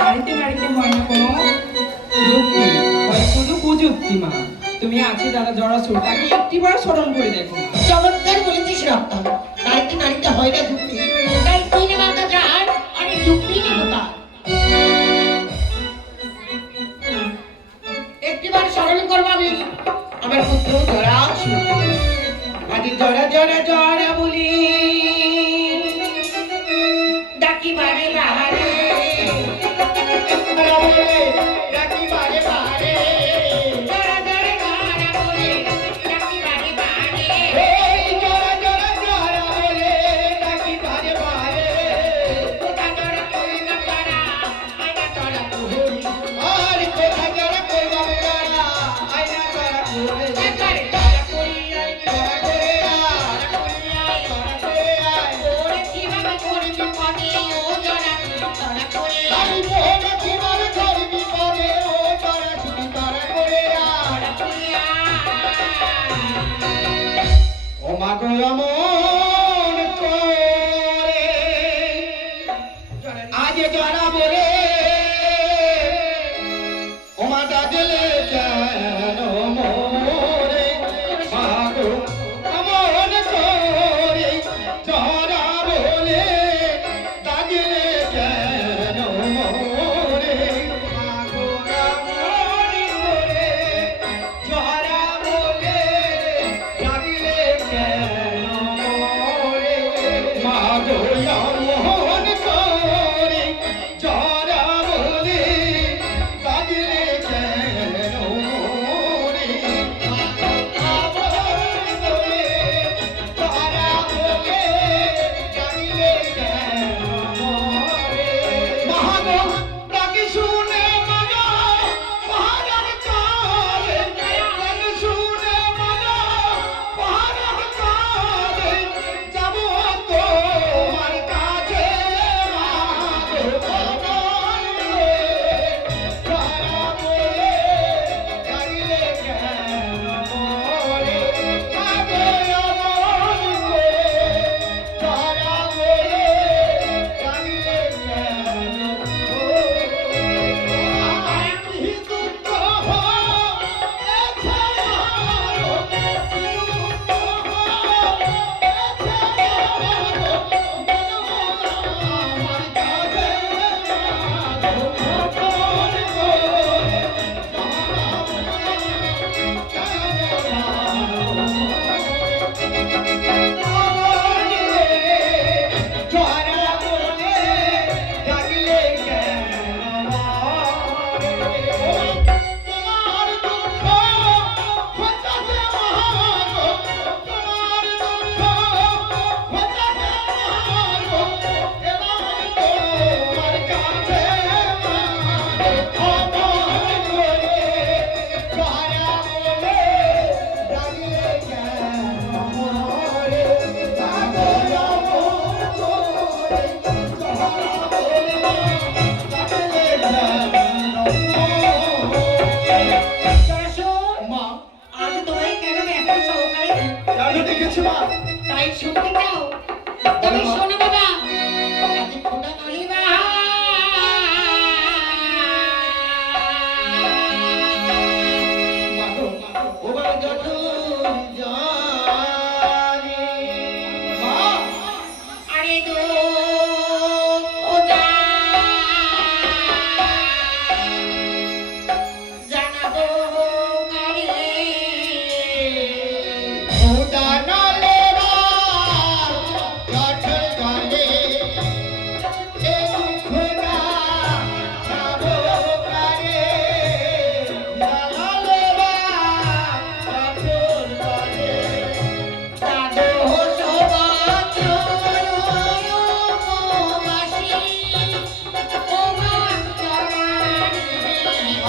নারীতে নারীতে হয় না কোনো যুক্তি, হয় শুধু কুযুক্তি মা। তুমি আছে দাদা জরাসুর, তাকে একটিবার স্মরণ করে দেখো। চমৎকার বলেছিস রক্তম, নারীতে নারীতে হয় না যুক্তি, তাই তুই নে মাতা যার আমি যুক্তি নেব তার। একটিবার স্মরণ করবো আমি আমার পুত্র জরাসুর। আজ জরা জরা জরা বলি ডাকি বারে বারে, ডাকি বারে বারে, জরা জরা জরা বলি ডাকি বারে বারে, এই জরা জরা জরা বলি ডাকি বারে বারে, কোথা জরা কই না জরা আয়না জরা কই, আর কোথা জরা কই না জরা আয়না জরা কই, একবারে জরা কই আই জরা করে আর কই আই জরা করে আই, ওরে কিভাবে করবি পদে ও জরা জরা করে আই, ওরে কিভাবে করবি পদে ও জরা শুনি জরা করে আর কই আই, ও মা গো মন করে আজ জরা বলে ও মা ডাকলে কেন মোরে, মা গো মন করে জরা বলে ডাকলে কেন মোরে, মা গো মন করে জরা বলে ডাকলে কেন মোরে, মা গো মন করে জরা বলে ডাকলে কেন মোরে, মা গো মন করে জরা বলে ডাকলে কেন মোরে, মা গো ডাকি শুনে মনা পাহাড়ের কালে, ডাকি শুনে মনা পাহাড়ের কালে, যাব তোমার কাছে মা গো মন করে জরা বলে ডাকলে কেন মোরে, মা গো মন করে জরা বলে ডাকলে কেন মোরে, কি দুঃখ হয়েছে আমারো, কি দুঃখ হয়েছে আমারো, আমার কাছে মা গো মন করে জরা বলে ডাকলে কেন মোরে, তোমার দুঃখ ঘোচাতে মা গো, তোমার দুঃখ ঘোচাতে মা গো, এলাম তোমার কাছে মা গো মন করে জরা বলে ডাকলে কেন মোরে, মা গো মন করে জরা বলে ডাকলে কেন মা। আজ তোমায় কেন এত সহকারে কেন ডেকেছো মা? তাই শুনতে চাও? তবে শোনো বাবা, আজ খোদা মালিবা ও বাবা যত জানি মা, আরে দো খোদা জানাবো কারে, খোদা নালে গাছের গালে এ খোদা যাবো কারে, জানালে গাছের গালে দাদো সবাত উপবাসী ও মা জরানি,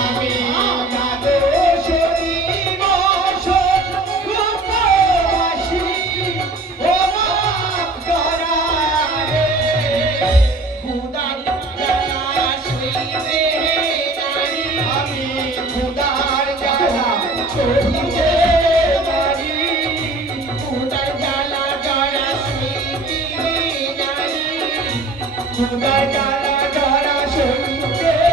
আমি দাদো সদি বসত উপবাসী ও মা জরানি, খুদার জ্বালা সইবে নারী, আমি খুদার জ্বালা সইবে নারী, খুদার জ্বালা জরা সইবে নারী, খুদার জ্বালা জরা সইবে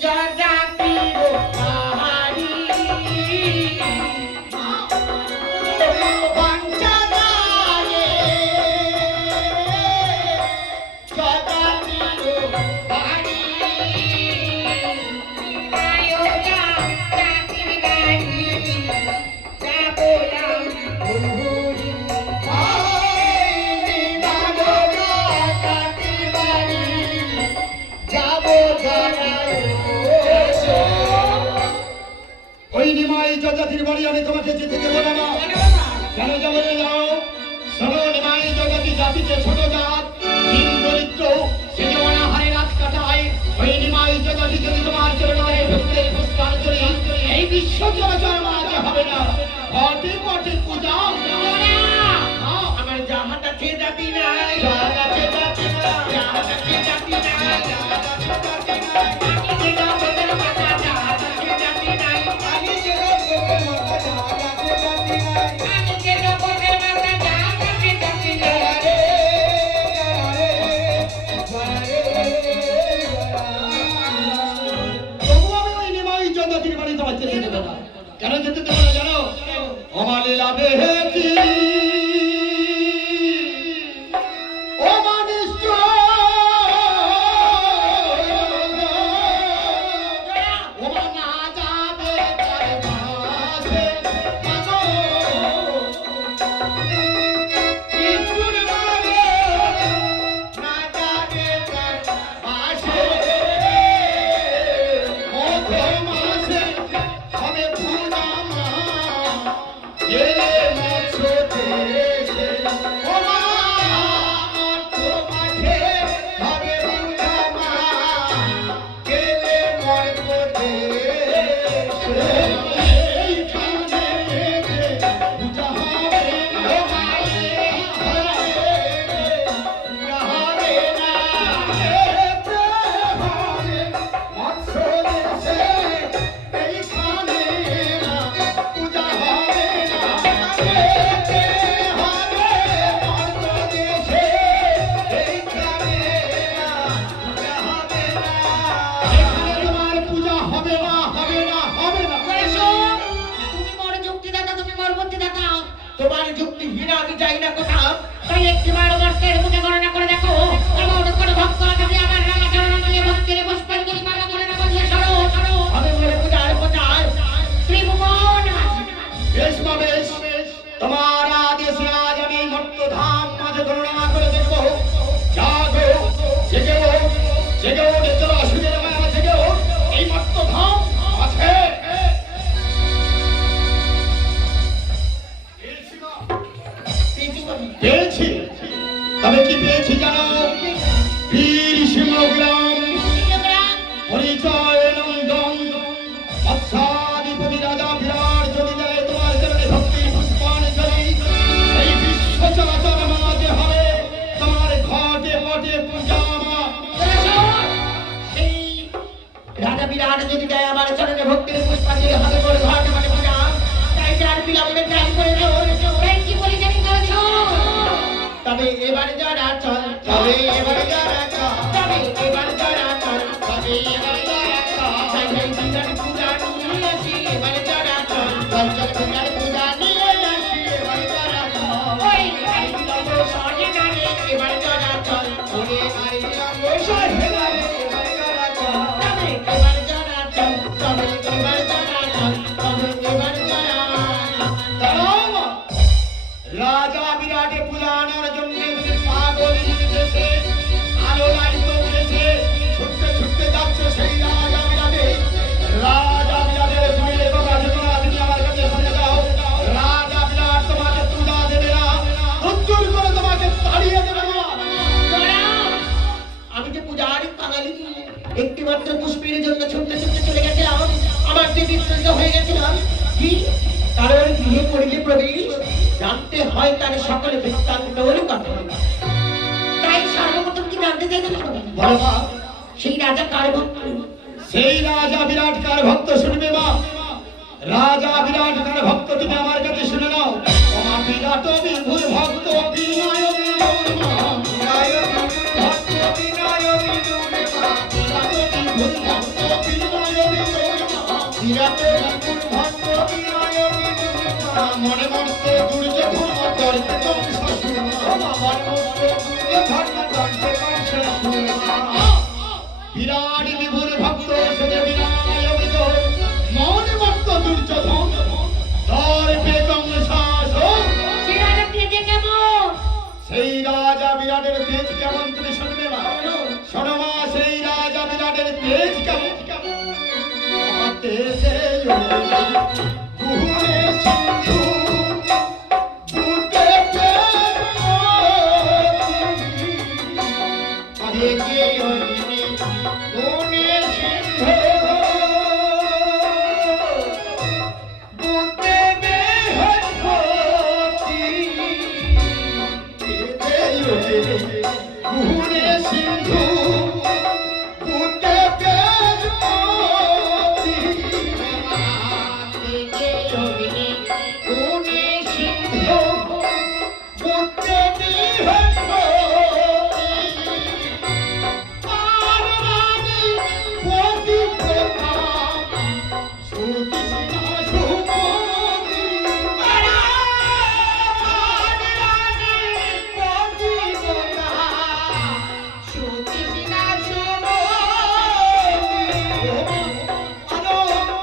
জজাতি বাহারি বাঞ্চাদারে জজাতি বাহারি আয়োজা জাতির বাড়ি যাবলাম ভুরি ওই নিমাই জজাতির বাড়ি আমি তোমাকে যেতে দেবো না মা। কেন যাবো না যাও? শোনো, নিমাই জজাতি জাতিতে ছোট জাত, দিন দরিদ্র, সে যে অনাহারে রাত কাটায়। ওই নিমাই জজাতি যদি তোমার চরণে ভক্তের পুষ্পান করে এই বিশ্ব চরাচর মাঝে হবে না, ঘটে ঘটে পূজা আমার জামাটা খেয়ে যাবি নাই জামাটা খেয়ে যাবি না জামাটা খেয়ে যাবি না জামাটা খেয়ে যাবি না আমি যে গোপের মাথা জামাটা খেয়ে যাবি নাই আমি যে গোপের মাথা জামাটা খেয়ে যাবি নাই আমি যে গোপের মাথা জামাটা খেয়ে যাবি নাই রে তবু আমি ওই নিমাই জজাতির বাড়ি তোমার যেতে দেবো না। কেন যেতে দেবো না জানো? অমালি লাভে হেতি অমানিষ্ট ওমানা যাবে তার মাঝে মাগো ইসুর মারে না যাবে তার পাশে মধ্যে মাসে হবে পূজা মা গেলে মৎস্য দেশে ওমা মৎস্য মাঠে হবে পূজা মা গেলে মর্ত দেশে এইখানে পূজা হবে না পূজা হবে না মৎস্য দেশে এইখানে পূজা হবে না যেতে হবে মর্ত দেশে এইখানে পূজা হবে না এখানে তোমার পূজা হবে না হবে না হবে না তুমি বড় যুক্তিদাতা তুমি বড় বুদ্ধিদাতা তোমার যুক্তিহীন আমি যাই না কোথাও তাই একটিবার বর্ষের মুখে গণনা করে দেখো এমন কোন ভক্ত আছে যে আমার রাঙা চরণ নিয়ে ভক্তির পুষ্পাঞ্জলি মালা করে না বলিয়ে সরো সরো আমি বলে পূজার পূজায় ত্রিভুবন বেশ মা বেশ, তোমার আদেশে আজ আমি মর্তধাম মাঝে গণনা করে দেখবো। জাগো জেগে ওঠ, জেগে ওঠ, চলো অসুবিধা মায়া জেগে ওঠ, এই মর্তধাম আছে। পেয়েছি, তবে কি পেয়েছি জানো? বীর সিংহগ্রাম পরিচয় নন্দন মৎস্যাধিপতি রাজা বিরাট যদি দেয় তোমার চরণে ভক্তি পুষ্পাঞ্জলি এই বিশ্ব চলাচল মাঝে হবে তোমার ঘটে ঘটে পূজা মা। এই রাজা বিরাট যদি দেয় আমার চরণে ভক্তির পুষ্পাঞ্জলি হবে বলে ঘটে মানে পূজা তাই যার বিলম্বে ট্রাই করে দাও তাই কি বলি জানি করেছো তবে এবারে যারা চল তবে এবারে যারা চল তবে এবারে যারা চল তবে এবারে যারা চল তাই বিরাট পূজা নিয়ে আসি এবারে যারা চল চল বিরাট পূজা নিয়ে আসি এবারে যারা চল ওই আই বিলম্ব সরে জানে এবারে যারা চল ওরে আই বিলম্ব সরে জানে এবারে যারা চল তবে এবারে যারা চল তবে এবারে যারা চল তবে এবারে যারা দাঁড়াও মা। রাজা বিরাটে পূজা আনার জন্য তুমি পাগল দিতেছে আলো লাইট উঠেছে ছুটতে ছুটতে যাচ্ছে সেই রাজা বিরাটে। রাজা বিরাটের তুমি এ কথা চেতনা তুমি আমার কাছে শুনে দাও। রাজা বিরাট তোমাকে পূজা দেবে না, উজ্জ্বল করে তোমাকে তাড়িয়ে দেবে না। আমি যে পূজারি কাঙালি একটি মাত্র পুষ্পের জন্য ছুটতে ছুটতে চলে গেছিলাম আমার যে বিস্মৃত হয়ে গেছিলাম কি কারণ গৃহে করিলে প্রবেশ জানতে হয় তার সকলে বৃত্তান্তর কথা তাই সর্বপ্রথম কি জানতে চাইছিল বলো মা, সেই রাজা কার ভক্ত সেই রাজা বিরাট কার ভক্ত শুনবে মা। রাজা বিরাট কার ভক্ত তুমি আমার কাছে শুনে নাও। মা বিরাট বিভুর ভক্ত বিনয় বিনুর মা। বিনয় বিনুর ভক্ত বিনয় বিনুর মা। বিরাট বিভুর ভক্ত বিনয় মনে মরতে দুর্যোধন দর্পে কংসাসুর বিরাট বিভুর ভক্ত সেজে বিনায়ক মনে মরত দুর্যোধন দর্পে কংসাসুর। সে রাজা তেজে কেমন? সেই রাজা বিরাটের তেজ কেমন তুমি শুনবে মা? শোনো মা, সেই রাজা বিরাটের তেজ কেমন? তেজে গুণে সিন্ধু বুতে তেজে গুণে সিন্ধু বুতে বেহতি গুণে সিন্ধু বুতে বেহতি গুণে সিন্ধু বুতে বেহতি পারবানি পতি প্রথা শ্রুতি না শুভতি পারবানি পতি প্রথা শ্রুতি না শুভতি আরো কি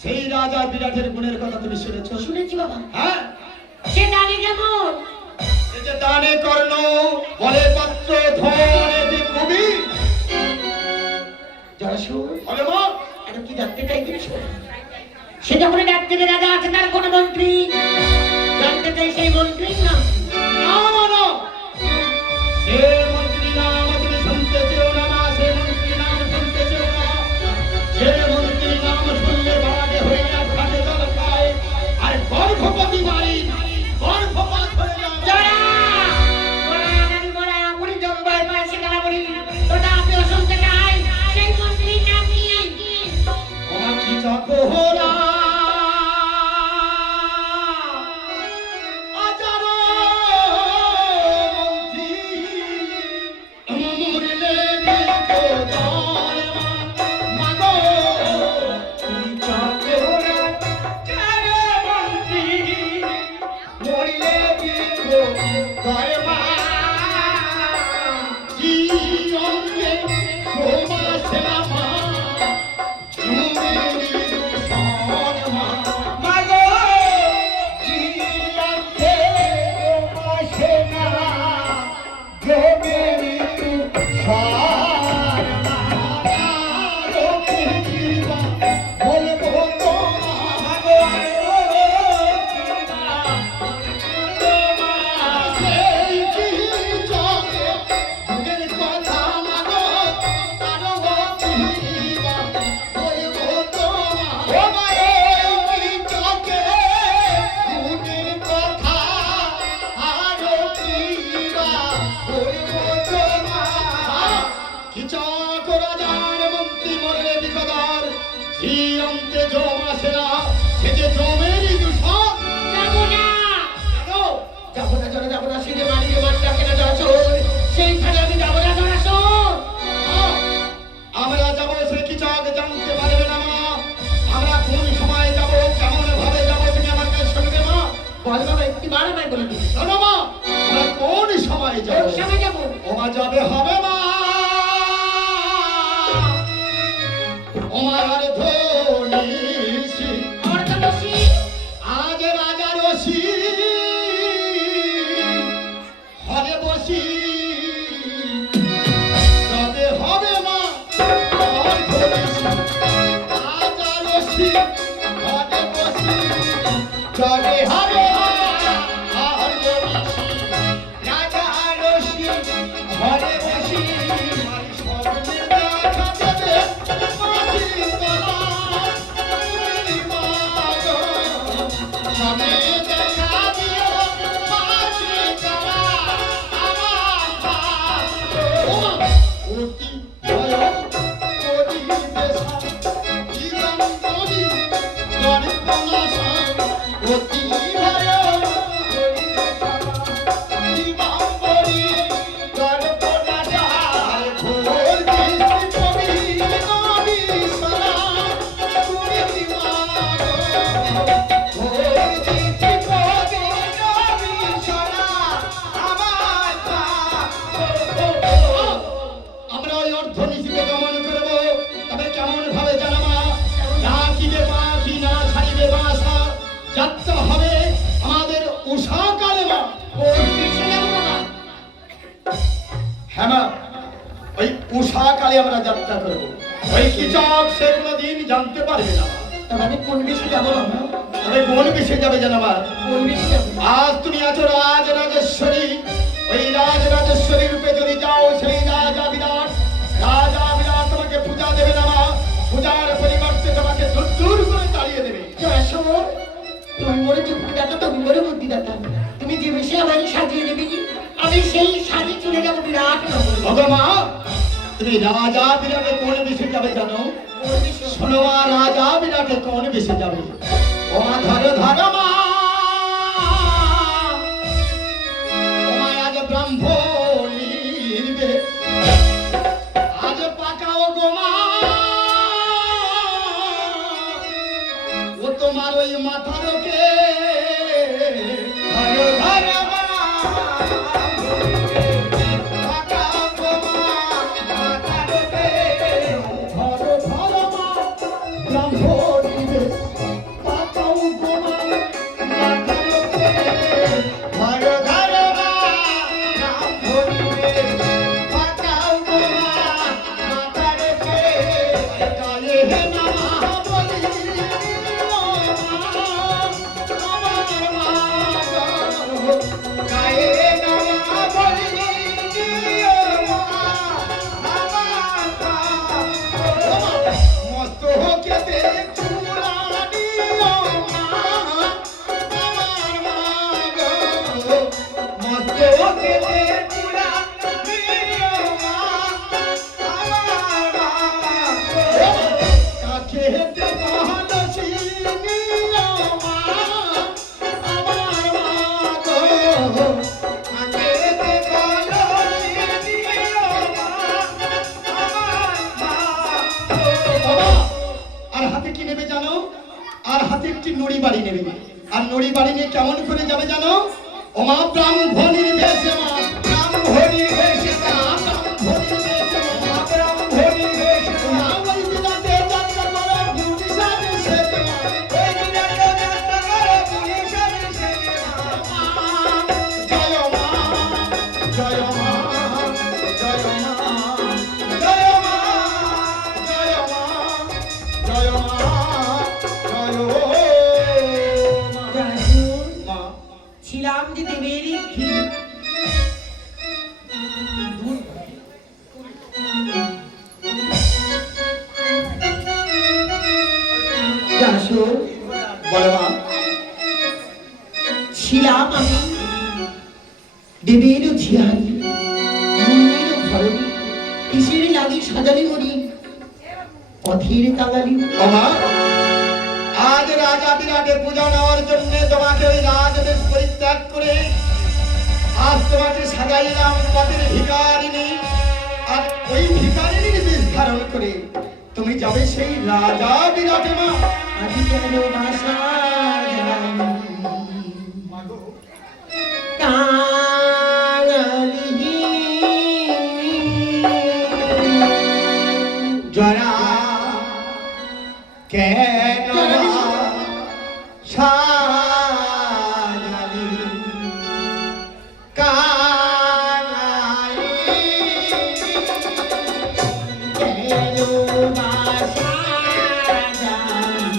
সেই রাজা বিরাটের গুণের কথা তুমি শুনেছ? শুনেছি বাবা। হ্যাঁ, সে দানে কেমন? এই যে দানে কর্ণ বলে পাত্র ধরে কবি যারা শোন বলে মা আর কি ডাকতে চাইছিস শোন। সে যখন ডাকতে রাজা আছে তার কোন মন্ত্রী জানতে চাই সেই মন্ত্রীর নাম। না মানো সে মন্ত্রী নাম তুমি শুনতে চেও না মা, সে মন্ত্রী নাম শুনতে চেও না। সে মন্ত্রী নাম শুনলে বাড়ে হয়ে না খাটে জল খায় আর গর্ভবতী বাড়ি গর্ভপাত হয়ে যাবে। জয়া! গোড়া, নারী গোড়া, বুড়ি জম্বাই পায় সে কালা বুড়ি। তোটা আপনি অসংখ্য চাই, সেই মন্ত্রীর নাম নিয়ে আইছি। ওমা কি চকোরা আজারো মন্ত্রী মরলে বিকো দর মাগো কি চকোরা চারে মন্ত্রী মরলে বিকো দর মা কি অঙ্গে তোমা সেবা আমরা যাবো সে কি চাক জানতে পারবে না মা। আমরা কোন সময় যাবো, কেমন ভাবে যাবো তুমি আমার কাছে শুনবে মা। বল বাবা একটু বার আমায় বলে দিবি। শোনো মা, আমরা কোন সময় কোন যাবো? সময় যাবো? ওমা যাবে হবে মা। ওমার ধনিসি আমার তো বসি। আজ রাজা রসি হরে বসি যাবে হবে মা। আমার ধনিসি আজ রসি হরে বসি যাবে হবে মা। আর ধনিসি রাজা রসি মনসা অতি ভয় দিবাম্বরী গর্ভনা যায় ঘোর দৃষ্টি পবি নবী সরা তুমি দিবাগ ঘোর দৃষ্টি পবি নবী সরা আমার আমরা ওই অর্থনীতিকে দমন করব। তবে কেমন ভাবে জানাবা না কিবে পাখি না ছাড়িবে বাসা যাত্রা হবে আমাদের উষা কালে মা হ্যাঁ মা ওই উষা কালে আমরা যাত্রা করব। ওই কিচক সে কোনোদিন জানতে পারবে না মা। তার মানে কোন বেশি যাবো আমরা? তবে কোন বিষয়ে যাবে জানাবা কোন বেশি যাবো? আজ তুমি আছো রাজ রাজেশ্বরী। ওই রাজ রাজেশ্বরী রূপে যদি যাও সেই রাজা বিরাট তোমাকে পূজা দেবে না মা। পূজার পরিবর্তে তোমাকে দূর দূর করে তাড়িয়ে দেবে। জরাসুর, তুমি মোরে যুক্তিদাতা, তুমি মোরে বুদ্ধিদাতা। তুমি যে বেশি আমাকে সাজিয়ে দেবে, আমি সেই সাজিয়ে চলে যাবো বিরাট নগরে। ভগমা তুমি রাজা বিরাটে কোন বিষয়ে যাবে জানো? কোন বেশি? শোনো মা, রাজা বিরাটে কোন বিষয়ে যাবে? ও মা ধরো ধরো মা, ও মা আজ ব্রাহ্মণীর বেশ, আজ পাকাও গো মা, ও তোমার ওই মাথার কে ধরো ধরো মা, পাকাও গো মা, মাথার কে ধরো ধরো মা, ব্রাহ্মণীর বেশ, পাকাও গো মা, মাথার কে ধরো ধরো মা, ব্রাহ্মণীর বেশ, পাকাও গো মা, মাথার কে গায়ে হে নামা বলি ও মা, আমার মা গো, গায়ে নামা বলি ও মা, আমার মা গো, মস্ত হোকেতে চুলানি ও মা, আমার মা গো, মস্ত হোকেতে চুলানি ও মা, আমার মা গো, কাছে হেতে ভালো চিনি ও মা, আমার মা গো, কাছে হেতে ভালো চিনি ও মা, আমার মা গো। আর হাতে কি নেবে জানো? আর হাতে একটি নড়ি বাড়ি নেবে। আর নড়ি বাড়ি নিয়ে কেমন করে যাবে জানো? ওমা ব্রাহ্মণীর বেশে মা, ব্রাহ্মণীর বেশে মা, ব্রাহ্মণীর বেশে মা, ব্রাহ্মণীর বেশে মা, ওই দিনাতে যাত্রা করো পুলিশের সেজে মা, ওই দিনাতে যাত্রা করো পুলিশের সেজে মা, জয় মা, জয় মা, জয় মা, জয় মা, জয় মা, জয় মা, জয় মা। জরাসুর, মা ছিলাম যে দেবেরই ঘি। জরাসুর, বলো মা। ছিলাম আমি দেবেরও ঝিয়ারি, মুন্নিরও ধরণী, কিসের লাগি সাজালি মরি পথের কাঙালি। বাবা আজ রাজা বিরাটে পূজা নেওয়ার জন্য তোমাকে ওই রাজবেশ পরিত্যাগ করে আজ তোমাকে সাজাইলাম পথের ভিখারিণী। আর ওই ভিখারিণীর বেশ ধারণ করে তুমি যাবে সেই রাজা বিরাটে মা। আজি কেন বাসা জানি মাগো, কাঙালি জরা কেন সাজালি কাঙালি কেন বাসা জানি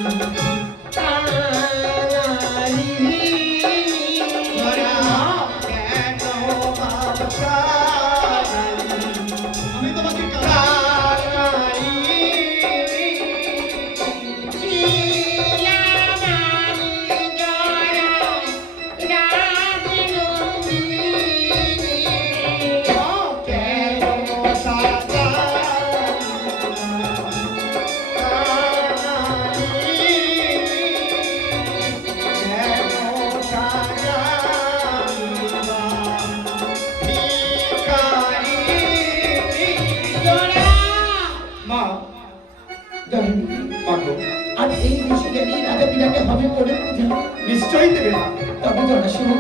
হবে বলে পূজা? নিশ্চয়ই দেবে মা। তবে জরাসুর,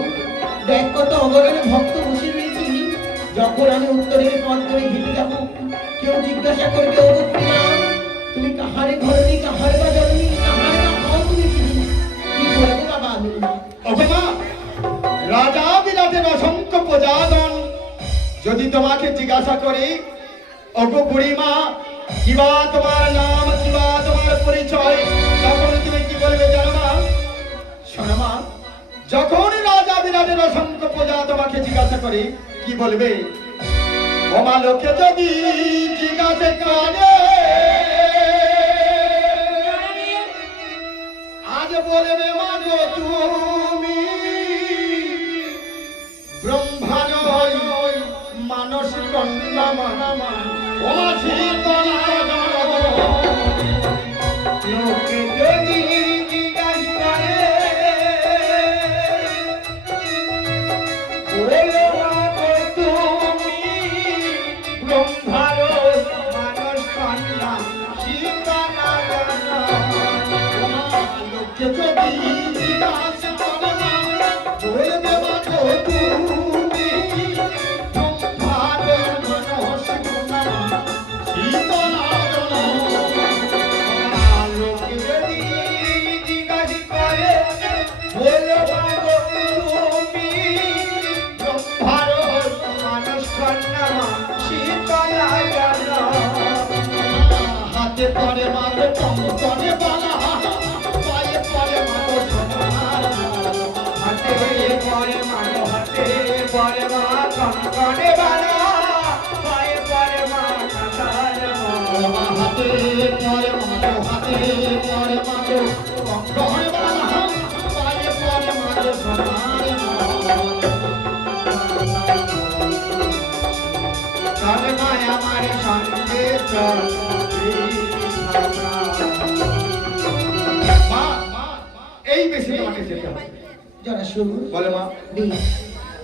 দেখ কত অগণের ভক্ত বসে রয়েছি। যখন আমি উত্তরের পথ ধরে হেঁটে যাব, কেউ জিজ্ঞাসা করবে, ও বুড়িমা, তুমি কাহারে ঘরনি, কাহারে বা জননী, কাহারে বা হও তুমি কি? কি বলবো বাবা আমি? ওকে মা, রাজা বিরাটের অসংখ্য প্রজাগণ যদি তোমাকে জিজ্ঞাসা করে, ওগো বুড়িমা, কিবা তোমার নাম, কিবা তোমার পরিচয়, তখন তুমি কি বলবে জানো মা? শোনো মা, যখন রাজা বিরাটের অসংখ্য প্রজা তোমাকে জিজ্ঞাসা করে, কি বলবে? ওমা লোকে যদি জিজ্ঞাসা করে, আজ বলবে মাগো তুমি ব্রহ্মার মানস কন্যা মা, ওমা শীতলা লোকে যদি জিজ্ঞাসা করে, বলো মাগো তুমি ব্রহ্মার মানস কন্যা শীতলা লোকে যদি জিজ্ঞাসা করে, বলবে মাগো তুমি ব্রহ্মার মানস কন্যা শীতলা লোকে যদি জিজ্ঞাসা করে, বলবে মাগো তুমি ব্রহ্মার মানস কন্যা শীতলা হাতে পরে মাগো কঙ্কনে বালা, পায়ে পরে মাগো সোনার হাতে পরে মাগো, হাতে পরে মা কঙ্কনে বালা, পায়ে পরে মা কাঁসার মালা, হাতে পরে মাগো, হাতে পরে মাগো কঙ্কনে বালা, পায়ে পরে মাগো সোনার মালা। তবে মায়া মারে সঙ্গে চল মা, এই বেশি তোমাকে যেতে হবে। জরাসুর, বলে মা, বেশ,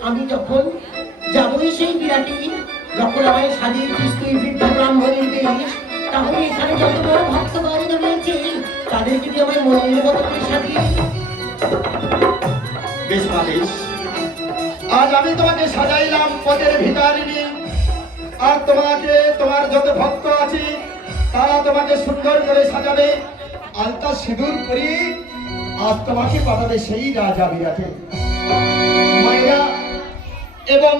আমি যখন যাবই সেই বিরাটি, যখন আমায় সাজিয়েছিস তুই বৃদ্ধ ব্রাহ্মণের বেশ, তাহলে এখানে যত বড় ভক্তগণ রয়েছে তাদের যদি আমার মনের মতো করে সাজিয়ে বেশ মা বেশ। আজ আমি তোমাকে সাজাইলাম পদের ভিতারিণী, আর তোমাকে তোমার যত ভক্ত আছে তারা তোমাকে সুন্দর করে সাজাবে, আলতা সিঁদুর করি আজ তোমাকে পাঠাবে সেই রাজা বিরাটে। মায়েরা এবং